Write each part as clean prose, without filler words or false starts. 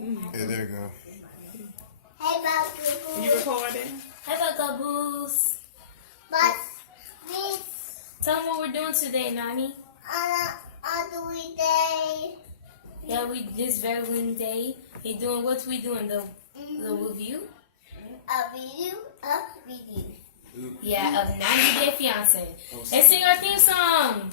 Okay, there you go. Hey, Bugaboo. You recording? Hey, Bugaboos. But this Tell them what we're doing today, Nani. other day. Yeah, this very windy day. We doing what we doing the review. A video. Yeah, of 90 Day Fiance. Let's sing our theme song.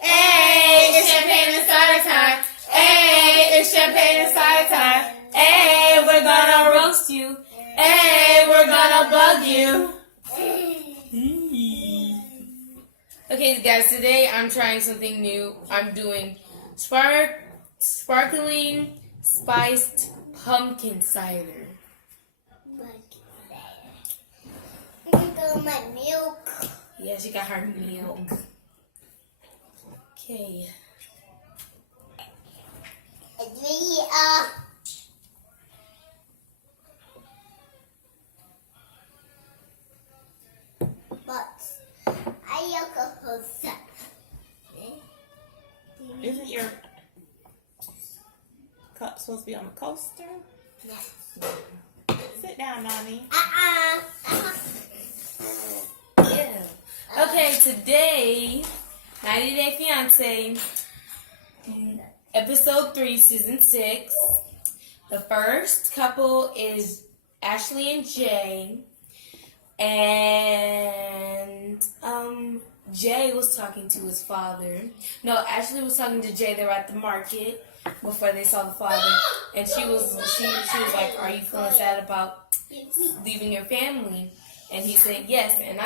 Hey, it's champagne and cider time. Hey, it's champagne and cider time. Hey, we're gonna roast you. Hey, we're gonna bug you. Okay, guys, today I'm trying something new. I'm doing sparkling spiced pumpkin cider. My milk. Yeah, she got her milk. Okay. But I look at herself. Isn't your cup supposed to be on the coaster? Yes. Sit down, Nani. Yeah. Okay, today, 90 Day Fiance, episode 3, season 6. The first couple is Ashley and Jay. And Jay was talking to his father. No, Ashley was talking to Jay. They were at the market before they saw the father. And she was like, "Are you feeling sad about leaving your family?" And he said yes. And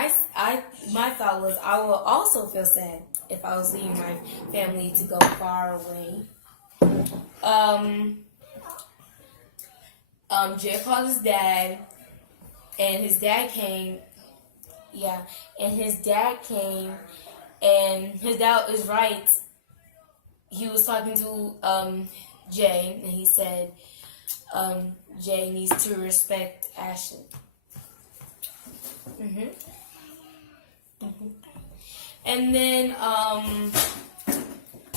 my thought was, I will also feel sad if I was leaving my family to go far away. Jay called his dad, and his dad came. Yeah, and his dad came, and his dad is right. He was talking to Jay, and he said Jay needs to respect Ashley. And then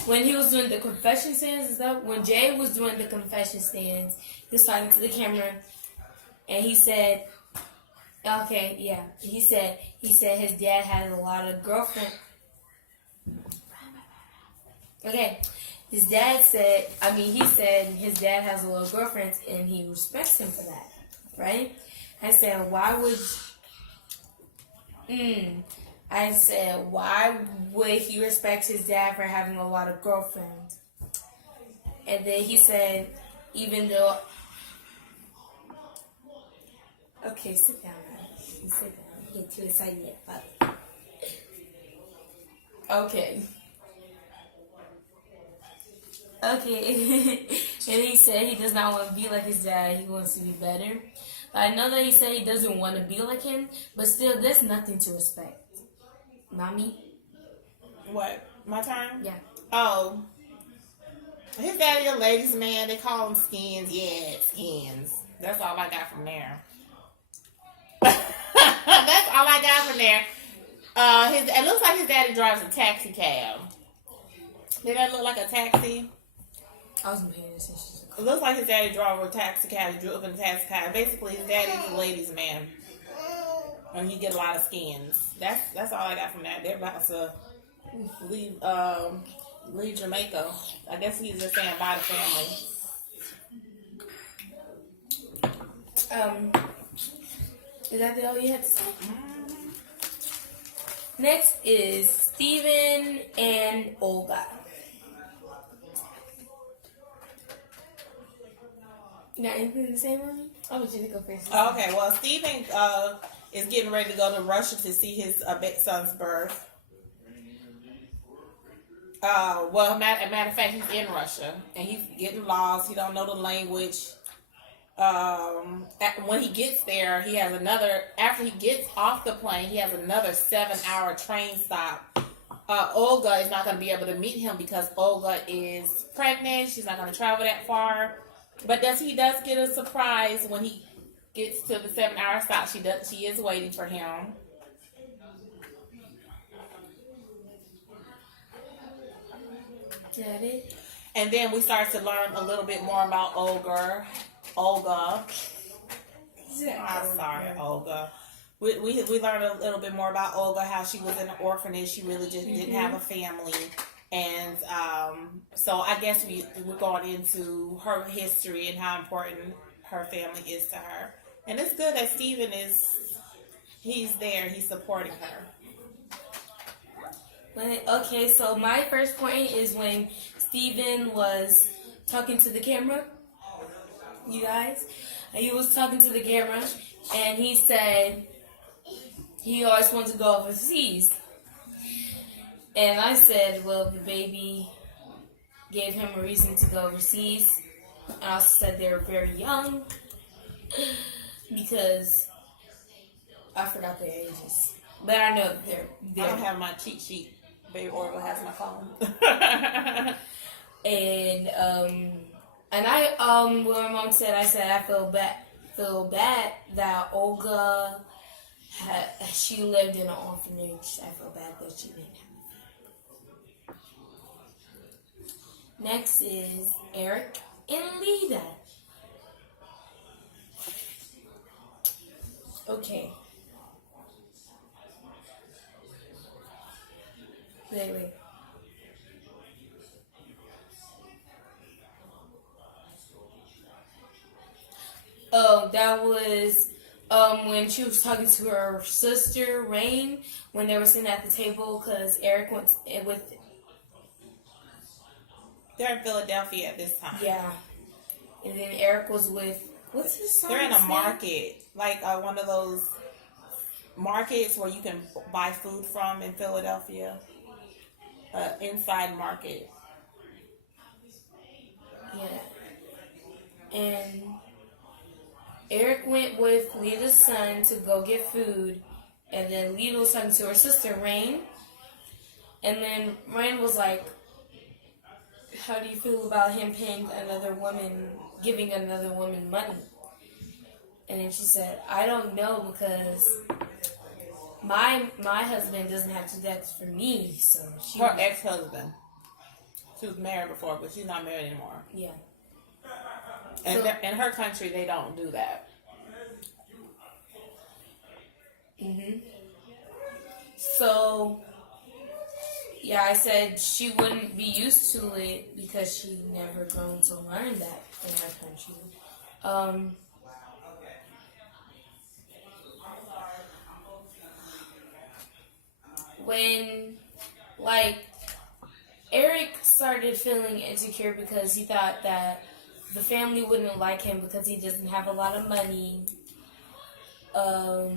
when he was doing the confession stands, when Jay was doing the confession stands, he was talking to the camera, and he said, "Okay, yeah." He said his dad had a lot of girlfriends. Okay, he said his dad has a lot of girlfriends, and he respects him for that, right? I said, why would he respect his dad for having a lot of girlfriends? And then he said, even though... Okay, sit down, guys. Sit down. You get too excited yet, but... Okay. Okay. And he said he does not want to be like his dad. He wants to be better. I know that he said he doesn't want to be like him, but still, there's nothing to respect. Mommy? What? My turn? Yeah. Oh. His daddy a ladies' man. They call him Skins. Yeah, Skins. That's all I got from there. That's all I got from there. It looks like his daddy drives a taxi cab. Did that look like a taxi? I wasn't paying attention. It looks like his daddy drove a taxi cab. He drove in a taxi cab. Basically, his daddy's a ladies' man. And he get a lot of skins. That's all I got from that. They're about to leave Jamaica. I guess he's just saying bye to family. Is that all you had to say? Next is Steven and Olga. You got anything to say, Mommy? I want you to go first. Okay, well, Steven is getting ready to go to Russia to see his son's birth. Well, matter of fact, he's in Russia, and he's getting lost. He don't know the language. When he gets there, after he gets off the plane, he has another 7-hour train stop. Olga is not going to be able to meet him because Olga is pregnant. She's not going to travel that far. But he does get a surprise when he gets to the 7-hour stop. She is waiting for him. Is that it? And then we started to learn a little bit more about Olga. I'm sorry, Olga. We learned a little bit more about Olga, how she was in an orphanage. She really just didn't have a family. And so I guess we're going into her history and how important her family is to her. And it's good that Steven he's there. He's supporting her. Okay, so my first point is when Steven was talking to the camera. You guys? He was talking to the camera, and he said he always wanted to go overseas. And I said, well, the baby gave him a reason to go overseas. And I also said they were very young because I forgot their ages. But I know they're I don't have my cheat sheet. Baby Orville has my phone. And I when my mom said, I said I feel bad that Olga she lived in an orphanage. I feel bad that she didn't have a family. Next is Eric and Lita. Okay. Wait. Oh, that was when she was talking to her sister, Rain, when they were sitting at the table because Eric went with... They're in Philadelphia at this time. Yeah. And then Eric was with... What's his son? They're in a market. Like one of those markets where you can buy food from in Philadelphia. Inside market. Yeah. And Eric went with Lita's son to go get food, and then Lita was talking to her sister, Rain. And then Rain was like, how do you feel about him paying another woman, giving another woman money? And then she said, I don't know because my husband doesn't have to do that for me. So her ex-husband. She was married before, but she's not married anymore. Yeah. And in her country, they don't do that. So, yeah, I said she wouldn't be used to it because she never grown to learn that in her country. When, Eric started feeling insecure because he thought that the family wouldn't like him because he doesn't have a lot of money. And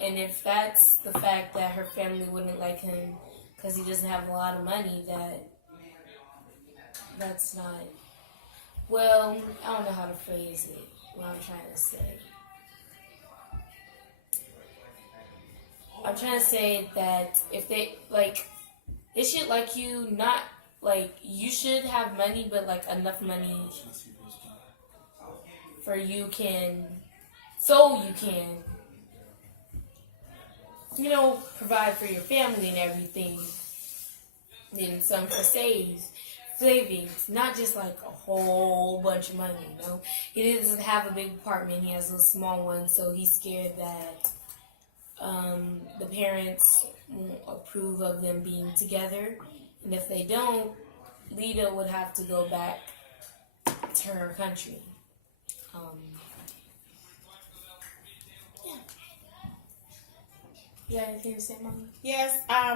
if that's the fact that her family wouldn't like him because he doesn't have a lot of money, that's not... Well, I don't know how to phrase it, what I'm trying to say. I'm trying to say that if they should like you, not... you should have money, but, enough money so you can, provide for your family and everything. Then some for savings, not just, a whole bunch of money, He doesn't have a big apartment, he has a small one, so he's scared that the parents won't approve of them being together. And if they don't, Lita would have to go back to her country. You got anything to say, Mama? Yes. I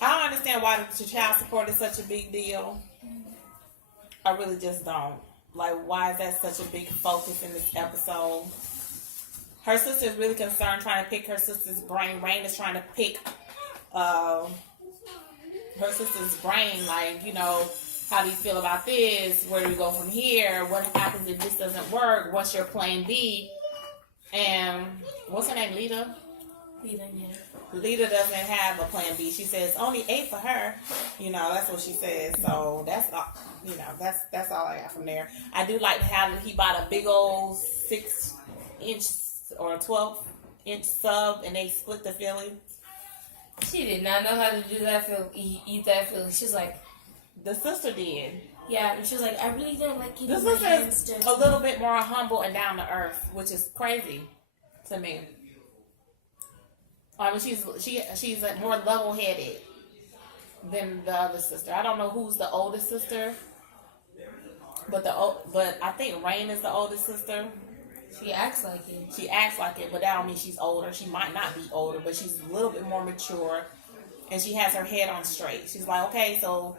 don't understand why the child support is such a big deal. I really just don't. Why is that such a big focus in this episode? Her sister is really concerned, trying to pick her sister's brain. Rain is trying to pick her sister's brain, how do you feel about this? Where do we go from here? What happens if this doesn't work? What's your plan B? And what's her name, Lita? Lita, yeah. Lita doesn't have a plan B. She says only 8 for her. That's what she says. So that's that's all I got from there. I do like how he bought a big old 6-inch or 12-inch sub, and they split the Philly. She did not know how to do that Philly, eat that Philly. She's like, The sister did. Yeah, and she was like, I really don't like The getting my sister hands is dirty. a little bit more humble and down to earth, which is crazy to me. I mean, she's like more level headed than the other sister. I don't know who's the oldest sister, but I think Rain is the oldest sister. She acts like it. She acts like it, but that don't mean she's older. She might not be older, but she's a little bit more mature, and she has her head on straight. She's like, okay, so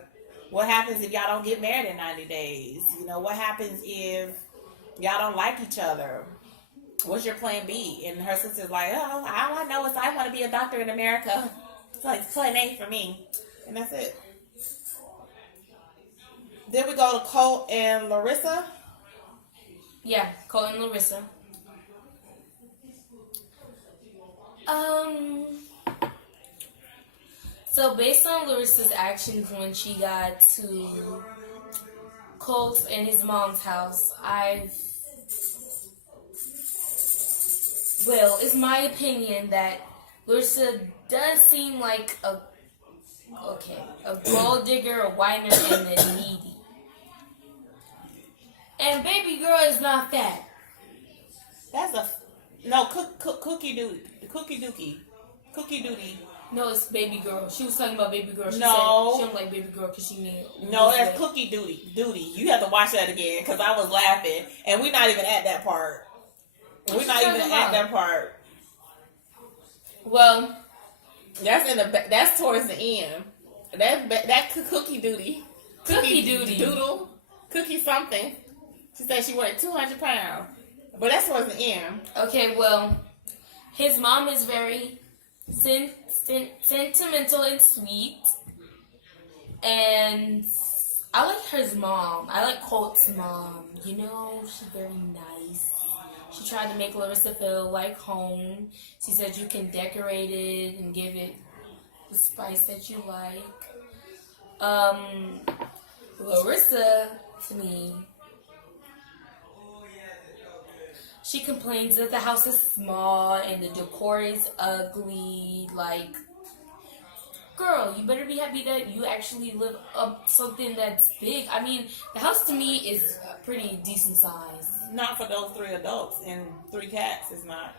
what happens if y'all don't get married in 90 days? You know, what happens if y'all don't like each other? What's your plan B? And her sister's like, oh, all I know is I want to be a doctor in America. It's like plan A for me. And that's it. Then we go to Colt and Larissa. Yeah, Cole and Larissa. So based on Larissa's actions when she got to Colt and his mom's house, it's my opinion that Larissa does seem like a gold digger, a whiner, and a needy. And baby girl is not that. That's Cookie Dookie. No, it's baby girl. She was talking about baby girl. She No. said she don't like baby girl because she knew. No, that's Cookie Duty. You have to watch that again because I was laughing, and we're not even at that part. We're not even at that part. Well, That's towards the end. That Cookie Duty. Cookie Duty. Doodle. Cookie something. She said she weighed 200 pounds. But that's towards the end. okay, well, his mom is very sentimental and sweet. And I like his mom. I like Colt's mom. You know, she's very nice. She tried to make Larissa feel like home. She said you can decorate it and give it the spice that you like. Larissa, to me, she complains that the house is small and the decor is ugly. Like, girl, you better be happy that you actually live up something that's big. I mean, the house to me is a pretty decent size. Not for those 3 adults and 3 cats. It's not.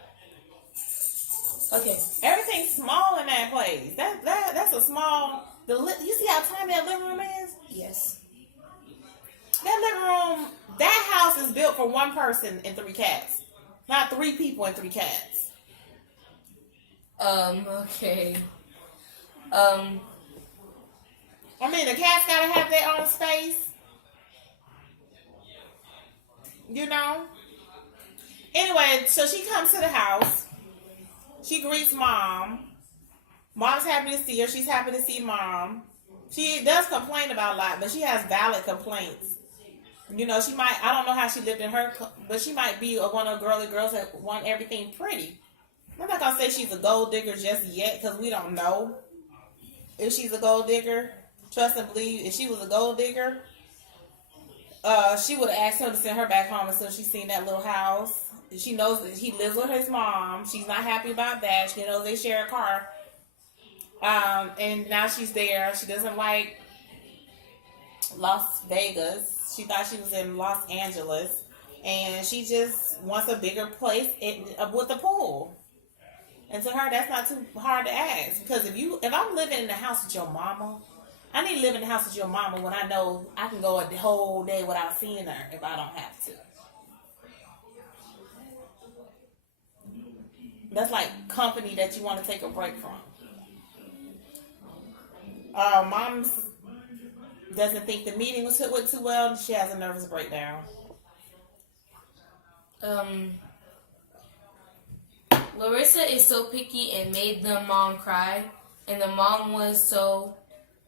Okay. Everything's small in that place. That's a small. You see how tiny that living room is? Yes. That living room. That house is built for 1 person and 3 cats. Not 3 people and 3 cats. Okay. I mean, the cats gotta have their own space. You know? Anyway, so she comes to the house. She greets mom. Mom's happy to see her. She's happy to see mom. She does complain about a lot, but she has valid complaints. You know, she might, I don't know how she lived in her, but she might be one of the girly girls that want everything pretty. I'm not going to say she's a gold digger just yet because we don't know if she's a gold digger. Trust and believe, if she was a gold digger, she would have asked him to send her back home as soon as she seen that little house. She knows that he lives with his mom. She's not happy about that. She knows they share a car. And now she's there. She doesn't like Las Vegas. She thought she was in Los Angeles. And she just wants a bigger place with a pool. And to her, that's not too hard to ask. Because if I'm living in the house with your mama, I need to live in the house with your mama when I know I can go a whole day without seeing her if I don't have to. That's like company that you want to take a break from. Mom doesn't think the meeting went too well, and she has a nervous breakdown. Larissa is so picky and made the mom cry, and the mom was so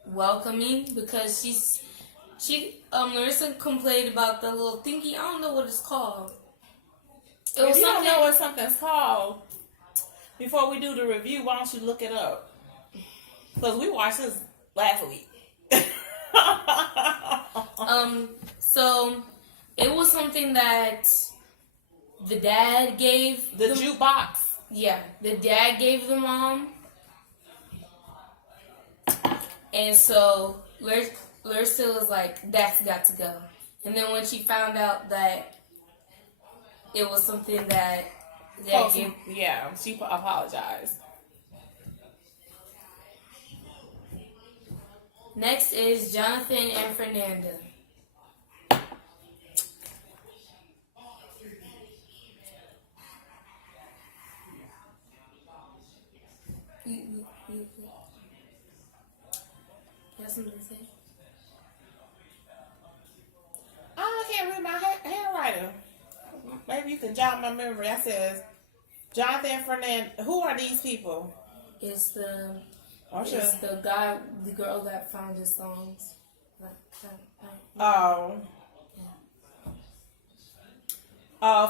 welcoming because Larissa complained about the little thingy. I don't know what it's called. If you don't know what something's called, before we do the review, why don't you look it up? Because we watched this last week. So it was something that the dad gave the jukebox. Yeah, the dad gave the mom, and so Larissa was like, that's got to go. And then when she found out that it was something that gave... Yeah, she apologized. Next is Jonathan and Fernanda. You have something to say? I can't read my handwriting. Maybe you can jog my memory. That says Jonathan Fernandez. Who are these people? It's the sure. it's the guy, the girl that found his songs. Oh.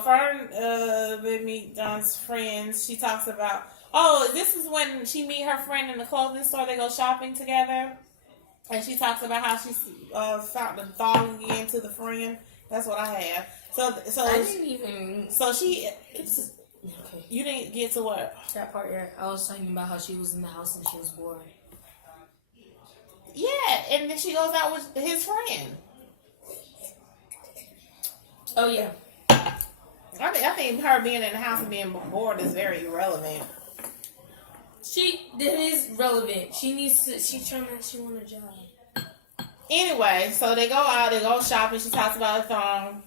Fern, with meet John's friends. She talks about. Oh, this is when she meet her friend in the clothing store. They go shopping together, and she talks about how she found the thong again to the friend. That's what I have. So I didn't even. So she. Okay. You didn't get to what? That part, yeah. I was talking about how she was in the house and she was bored. Yeah, and then she goes out with his friend. Oh yeah. I think her being in the house and being bored is very irrelevant. That is relevant. She want a job. Anyway, so they go out, they go shopping. She talks about a thong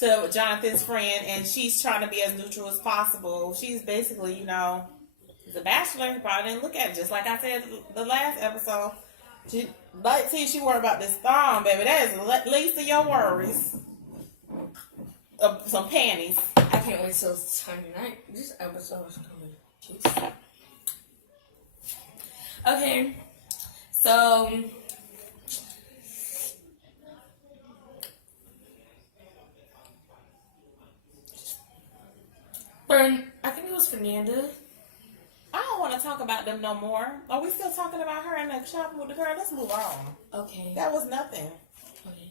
to Jonathan's friend, and she's trying to be as neutral as possible. She's basically, the bachelor. Probably didn't look at it, just like I said the last episode. She worried about this thong, baby. That is the least of your worries. Some panties. I can't wait till tonight. This episode is coming. Jeez. Okay, so I think it was Fernanda. I don't want to talk about them no more. Are we still talking about her in the shopping with the girl? Let's move on. Okay. That was nothing. Okay.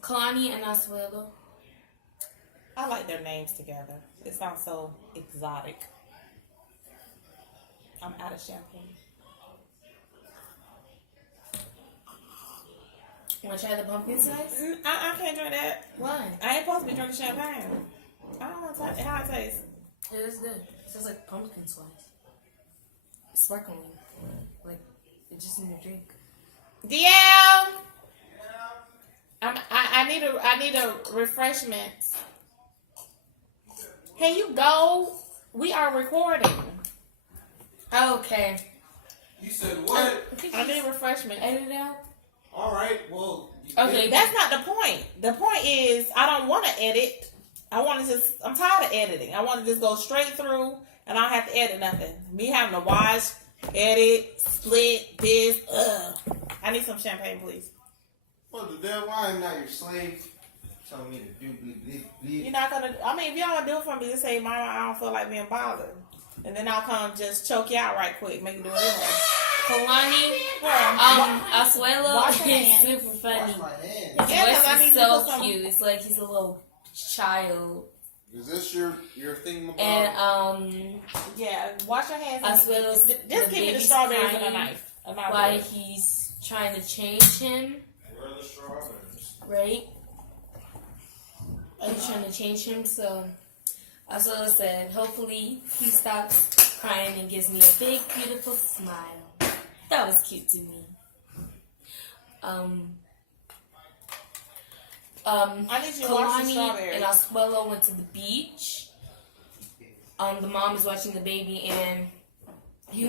Kalani and Asuelo. I like their names together. It sounds so exotic. I'm out of champagne. Want to try the pumpkin spice? I can't drink that. Why? I ain't supposed to be drinking champagne. I don't know how it tastes. It is good. It tastes like pumpkin spice. It's sparkling. Like, it's just in your drink. DL! I need a refreshment. Can you go? We are recording. Okay. You said what? I need a refreshment. Edit it out. All right. Well. Okay. That's not the point. The point is I don't want to edit. I'm tired of editing. I want to just go straight through and I don't have to edit nothing. Me having to watch, edit, split, this. I need some champagne, please. Well, the devil, I am not your slave. Telling me to do bleep. You're not gonna. I mean, if you don't want to do it for me, just say, "Mama, I don't feel like being bothered," and then I'll come just choke you out right quick, make you do it anyway. Kalani, Asuelo Wash your is hands. super funny. Wash my hands. His Yeah, 'cause I voice need is to so put some- cute. It's like he's a little child. Is this your thing about? And Yeah, wash your hands. Asuelo's Just the give me the baby's strawberries and a crying knife. while he's trying to change him, Where are the strawberries? right? He's trying to change him, so Asuelo said, hopefully he stops crying and gives me a big, beautiful smile. That was cute to me. I need you to wash the Kalani strawberries. and Asuelo went to the beach. The mom is watching the baby, and he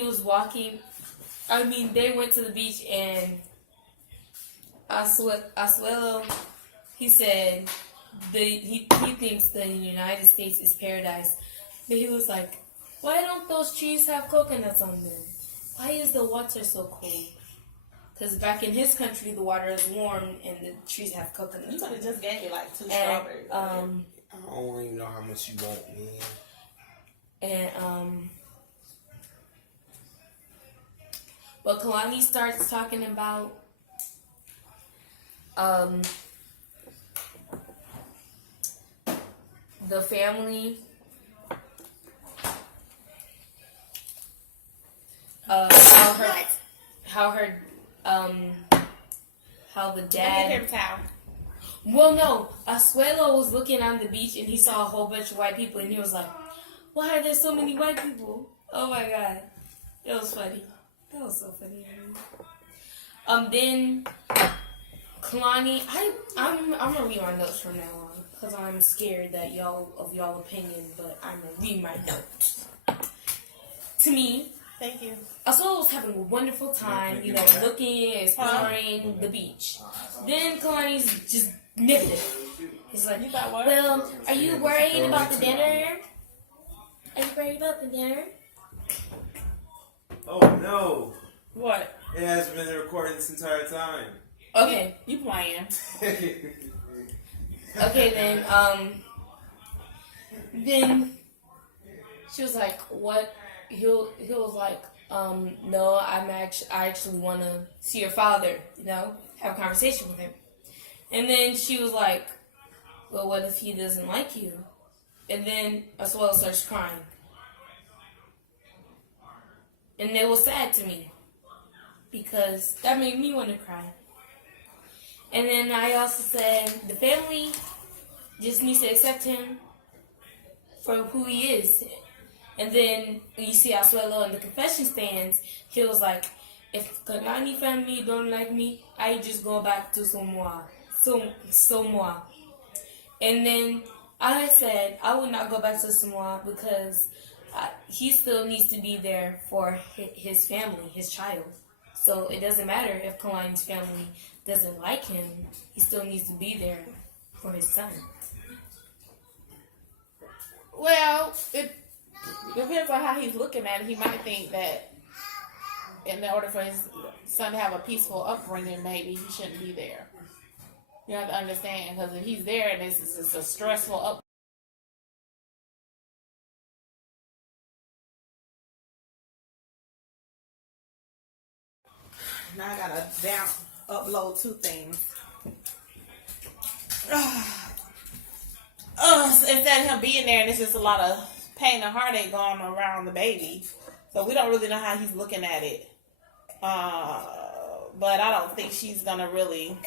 was walking. I mean, they went to the beach, and Asuelo, he said he thinks the United States is paradise. But he was like, why don't those trees have coconuts on them? Why is the water so cold? Because back in his country, the water is warm and the trees have You coconuts. could have just gave me like 2 And, strawberries. I don't even know how much you want, man. But Kalani starts talking about the family. How the Get dad. paper towel. Well, no, Asuelo was looking on the beach and he saw a whole bunch of white people and he was like, "Why are there so many white people?" Oh my god, it was funny. That was so funny. Then Kalani, I'm gonna read my notes from now on because I'm scared that y'all opinion, but I'm gonna read my notes. To me, Thank you. Asuelo was having a wonderful time, looking, exploring the beach. Then Kalani's just negative. He's like, You got what? "Well, are you worried about the dinner? Are you worried about the dinner?" Oh no! What? It has been recording this entire time. Okay. You playing? Okay, then she was like, "What?" He was like, "No, I actually want to see your father, have a conversation with him." And then she was like, "Well, what if he doesn't like you?" And then Asuelo starts crying. And it was sad to me because that made me want to cry. And then I also said the family just needs to accept him for who he is. And then you see Asuelo in the confession stands, he was like, "If Kalani family don't like me, I just go back to Samoa. And then I said I would not go back to Samoa because he still needs to be there for his family, his child. So it doesn't matter if Kalani's family doesn't like him, he still needs to be there for his son." Well, it depends on how he's looking at it. He might think that in order for his son to have a peaceful upbringing, maybe he shouldn't be there. You have to understand, because if he's there and this is a stressful upbringing, now I gotta upload 2 things. Instead of him being there, and it's just a lot of pain and heartache going around the baby. So we don't really know how he's looking at it. But I don't think she's gonna really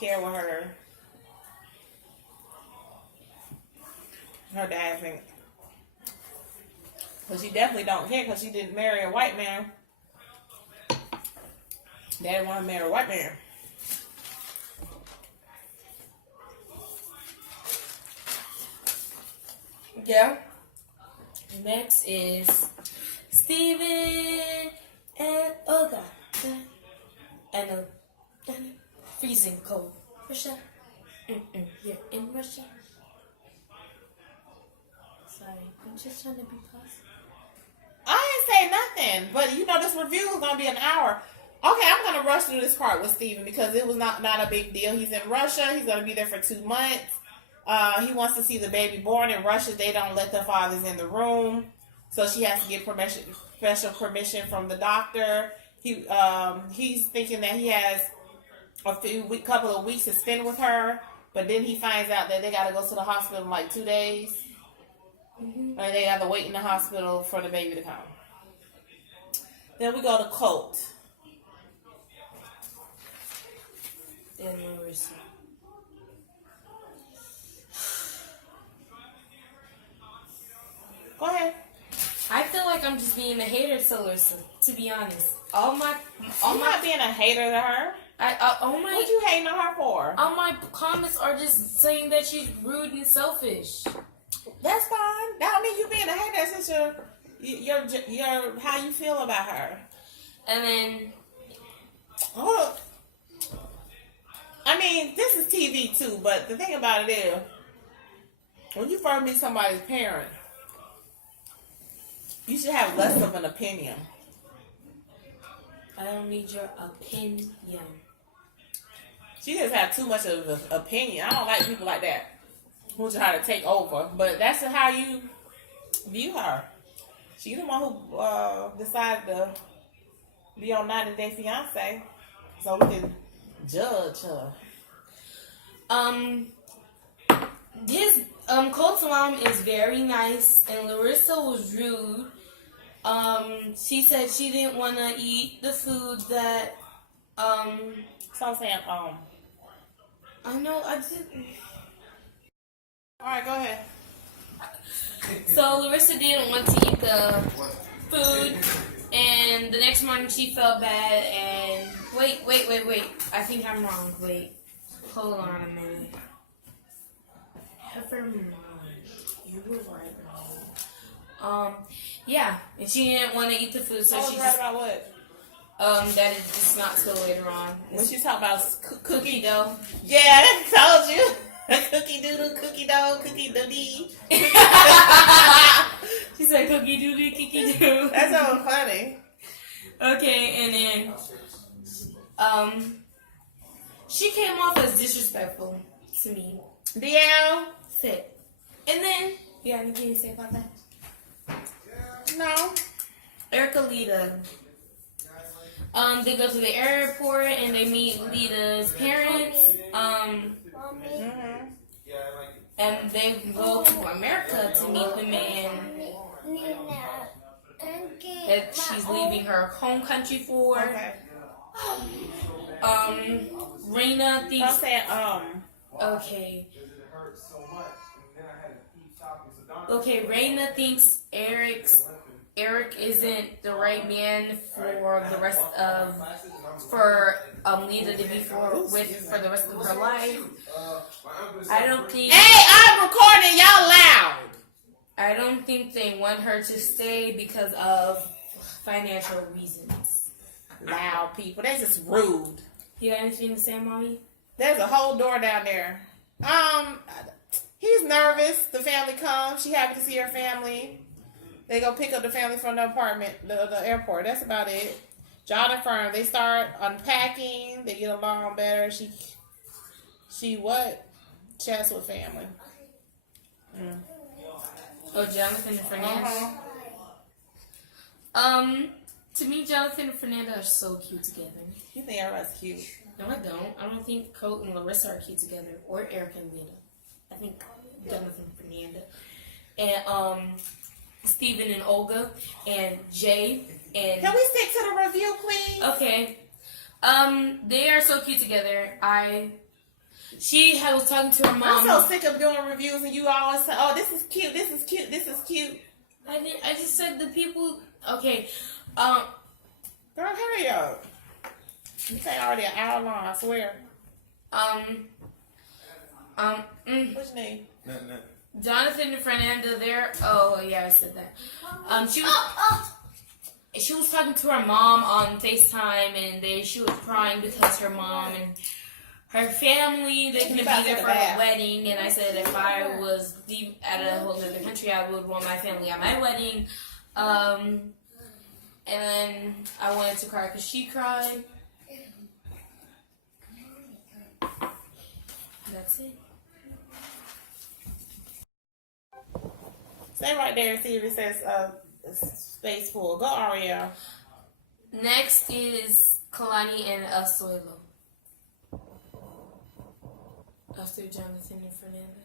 care what her dad think. But she definitely don't care because she didn't marry a white man. Dad want to marry a white man. Yeah. Next is Steven and Olga. And a freezing cold. Russia. You're in Russia. Sorry, I'm just trying to be positive. I didn't say nothing, but this review is gonna be an hour. Okay, I'm gonna rush through this part with Steven because it was not a big deal. He's in Russia. He's gonna be there for 2 months. He wants to see the baby born in Russia. They don't let the fathers in the room, so she has to get special permission from the doctor. He's thinking that he has couple of weeks to spend with her, but then he finds out that they got to go to the hospital in like 2 days. And they have to wait in the hospital for the baby to come. Then we go to Colt. And Marissa. Go ahead. I feel like I'm just being a hater to Larissa, to be honest. I'm not being a hater to her. What you hating on her for? All my comments are just saying that she's rude and selfish. That's fine. That don't mean you being a hater. That's just your how you feel about her. And then, I mean, this is TV too, but the thing about it is, when you first meet somebody's parent, you should have less of an opinion. I don't need your opinion. She just have too much of an opinion. I don't like people like that who try to take over. But that's how you view her. She's the one who decided to be on 90 Day Fiance, so we can judge her. His Colt's mom is very nice, and Larissa was rude. She said she didn't want to eat the food that, So I'm saying, I know, I didn't. Alright, go ahead. So Larissa didn't want to eat the food, and the next morning she felt bad, and wait. I think I'm wrong. Wait. Hold on a minute. Never mind. You were right. Yeah, and she didn't want to eat the food, so I was she right about what? that is just not till later on. When she talking about Cookie dough. Yeah, I told you. Cookie doodle, cookie dough, cookie doodie. She said cookie doodle, cookie doo. That's so funny. Okay, and then she came off as disrespectful to me. DL? Sit. And then you got anything to say about that? No. Erica Lita. They go to the airport and they meet Lita's parents. Mm-hmm. And they go to America to meet the man that she's leaving her home country for. Okay. Raina I'm thinks. saying, Okay. Okay, Raina thinks Eric isn't the right man for the rest of Lita to be for the rest of her life. I don't think. Hey, I'm recording. Y'all loud. I don't think they want her to stay because of financial reasons. Loud people. That's just rude. You got anything to say, Mommy? There's a whole door down there. He's nervous. The family comes. She happy to see her family. They go pick up the family from the apartment, the airport. That's about it. Jonathan, they start unpacking. They get along better. She what? Chats with family. Oh, Jonathan and Fernanda. To me, Jonathan and Fernanda are so cute together. You think everybody's cute? No, I don't. I don't think Colt and Larissa are cute together, or Eric and Lita. I think Jonathan and Fernanda. And, Steven and Olga, and Jay, and... Can we stick to the review, please? Okay. They are so cute together. She was talking to her mom. I'm so sick of doing reviews and you always say, oh, this is cute, this is cute, this is cute. I just said the people... Okay. Girl, hurry up. You say already an hour long, I swear. What's your name? Nothing. Jonathan and Fernanda, they're... Oh, yeah, I said that. She was talking to her mom on FaceTime, and she was crying because her mom and her family, they're going to be there for her wedding. And I said if I was at a whole other country, I would want my family at my wedding. And then I wanted to cry because she cried. That's it. Stay right there and see if it says space full. Go, Ariel. Next is Kalani and Asuelo. After Jonathan and Fernanda.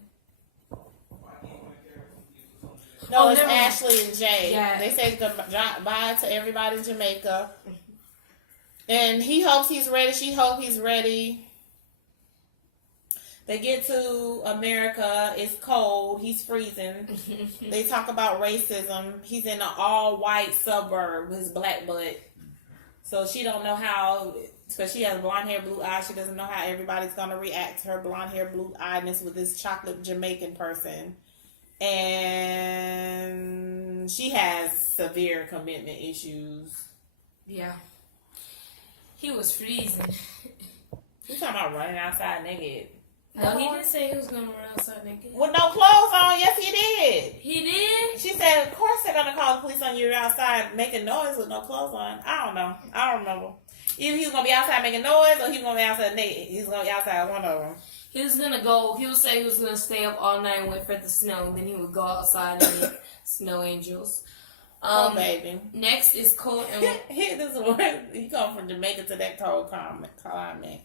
No, it's never mind. Ashley and Jay. Yeah. They say goodbye to everybody in Jamaica. And he hopes he's ready. She hopes he's ready. They get to America. It's cold. He's freezing. They talk about racism. He's in an all-white suburb with his black butt. So she don't know how, because she has blonde hair, blue eyes. She doesn't know how everybody's going to react to her blonde hair, blue eyedness with this chocolate Jamaican person. And she has severe commitment issues. Yeah. He was freezing. You talking about running outside naked? No, he didn't say he was going to run outside naked. With no clothes on? Yes, he did. He did? She said, of course they're going to call the police on you outside making noise with no clothes on. I don't know. I don't remember. Either he was going to be outside making noise or he was going to be outside naked. He's going to be outside, one of them. He was going to go, he would say he was going to stay up all night and wait for the snow. And then he would go outside and meet snow angels. Oh, baby. Next is Colt and... This word, he come from Jamaica to that cold climate.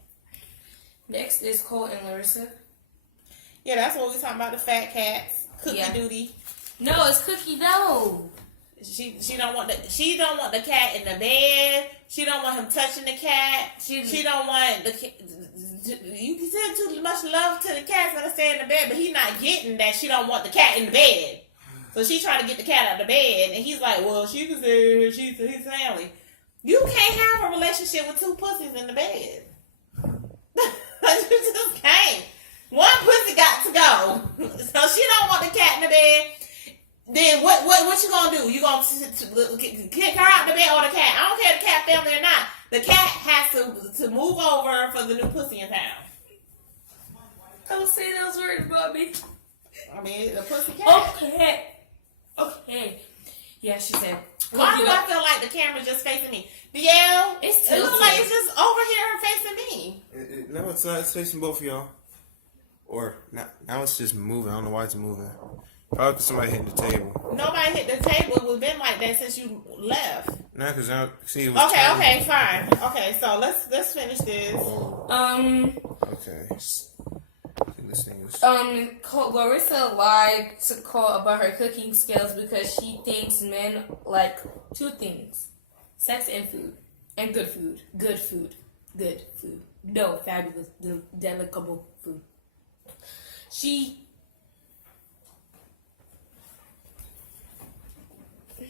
Next is Colt and Larissa. Yeah, that's what we talking about, the fat cats. Cookie Yeah. duty. No, it's Cookie. No. She don't want the cat in the bed. She don't want him touching the cat. She don't want you can send too much love to the cat gonna stay in the bed, but he's not getting that she don't want the cat in the bed. So she trying to get the cat out of the bed, and he's like, well, she can stay here. She's his family. You can't have a relationship with two pussies in the bed. You just can't. One pussy got to go. So she don't want the cat in the bed. Then what you gonna do? You gonna kick her out the bed or the cat? I don't care if the cat family or not. The cat has to move over for the new pussy in town. Don't say those words, Bobby. I mean, the pussy cat. Okay. Yeah, she said. Why do I feel like the camera's just facing me? Yeah, It's it looks tilted. like it's just over here and facing me. No, it's not. It's facing both of y'all. Or now it's just moving. I don't know why it's moving. Probably because somebody hitting the table. Nobody hit the table. It's been like that since you left. Nah, because now see it was. Okay, fine. Okay, so let's finish this. Okay. I think this thing is. Larissa lied to Cole about her cooking skills because she thinks men like two things: sex and food, and good food. Good food. No, fabulous, delectable food.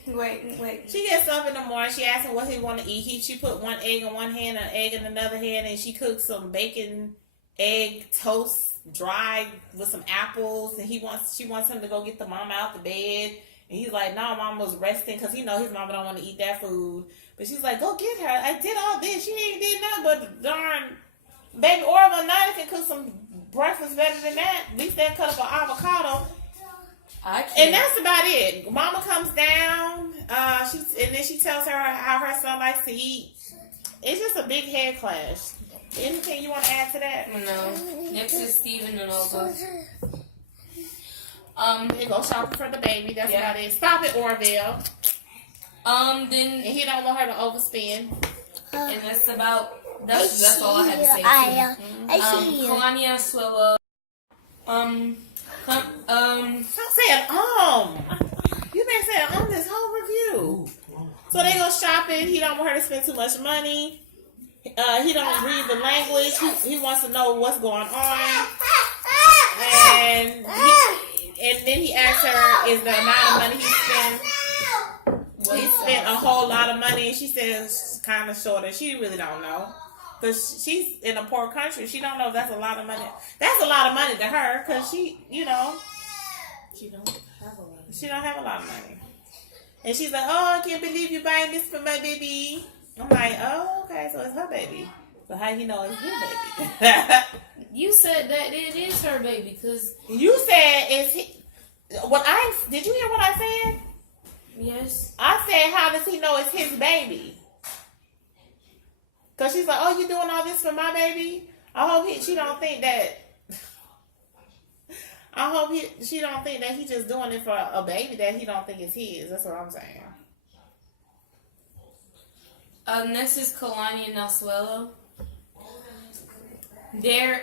Wait. She gets up in the morning. She asks him what he want to eat. She put one egg in one hand and an egg in another hand, and she cooks some bacon, egg toast, dry with some apples. And she wants him to go get the mama out the bed. And he's like, no, mama's resting because he know his mama don't want to eat that food. But she's like, go get her. I did all this. She ain't did nothing but darn baby Orville now can cook some breakfast better than that. At least they cut up an avocado. I can't. And that's about it. Mama comes down, and then she tells her how her son likes to eat. It's just a big head clash. Anything you want to add to that? No. Next is Steven and Olga. They go shopping for the baby. That's Yeah. about it. Stop it, Orville. And Then he don't want her to overspend. and that's all I had to say. I see you. Kalani Asuelo. Stop saying You've been saying this whole review. So they go shopping. He don't want her to spend too much money. He don't read the language. He wants to know what's going on. And then he asks her, is the amount of money he spent? He spent a whole lot of money. And she says kind of short. And she really don't know. Because she's in a poor country. She don't know if that's a lot of money. That's a lot of money to her. Because she don't have a lot of money. And she's like, oh, I can't believe you're buying this for my baby. I'm like, oh, okay, so it's her baby. So how you know it's his baby? You said that it is her baby, because... You said it's his... Did you hear what I said? Yes. I said, how does he know it's his baby? Because she's like, oh, you doing all this for my baby? I hope she don't think that... she don't think that he's just doing it for a baby that he don't think is his. That's what I'm saying. Next is Kalani and Asuelo. They're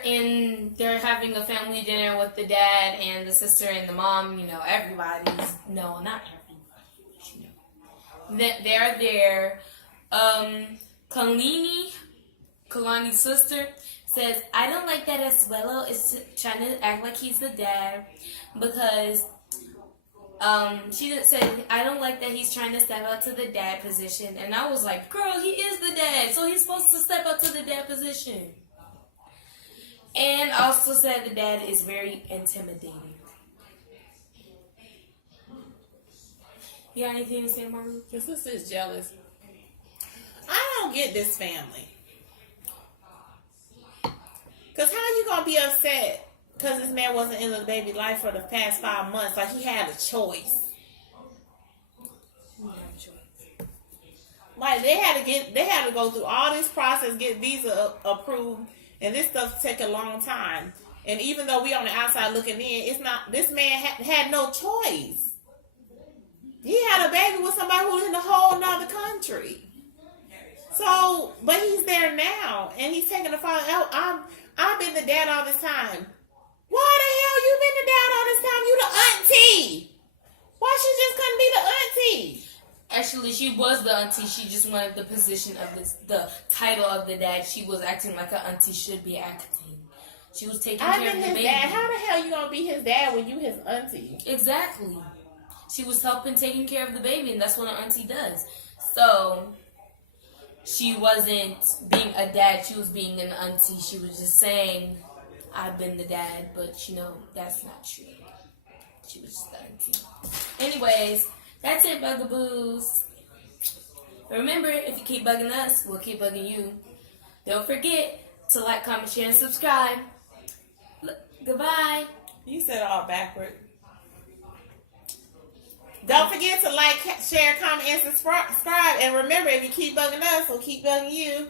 having a family dinner with the dad and the sister and the mom. You know, everybody's... No, not everybody. They're there. Kalani's sister, says, I don't like that Asuelo is trying to act like he's the dad because she said, I don't like that he's trying to step up to the dad position. And I was like, girl, he is the dad, so he's supposed to step up to the dad position. And also said the dad is very intimidating. You got anything to say, Marley? Your sister's jealous. I don't get this family. Because how you going to be upset because this man wasn't in the baby life for the past 5 months? Like he had a choice. Like they had to go through all this process, get visa approved, and this stuff take a long time. And even though we on the outside looking in, it's not. This man had no choice. He had a baby with somebody who's in a whole nother country. So, but he's there now, and he's taking the father out. I've been the dad all this time. Why the hell you been the dad all this time? You the auntie. she was the auntie. She just wanted the position of the title of the dad. She was acting like an auntie should be acting. She was taking care of the his baby. dad. How the hell you gonna be his dad when you his auntie? Exactly. She was helping taking care of the baby, and that's what an auntie does. So she wasn't being a dad. She was being an auntie. She was just saying, I've been the dad, but that's not true. She was just the auntie. Anyways, that's it, bugaboos. Remember, if you keep bugging us, we'll keep bugging you. Don't forget to like, comment, share, and subscribe. Goodbye. You said it all backward. Don't forget to like, share, comment, and subscribe. And remember, if you keep bugging us, we'll keep bugging you.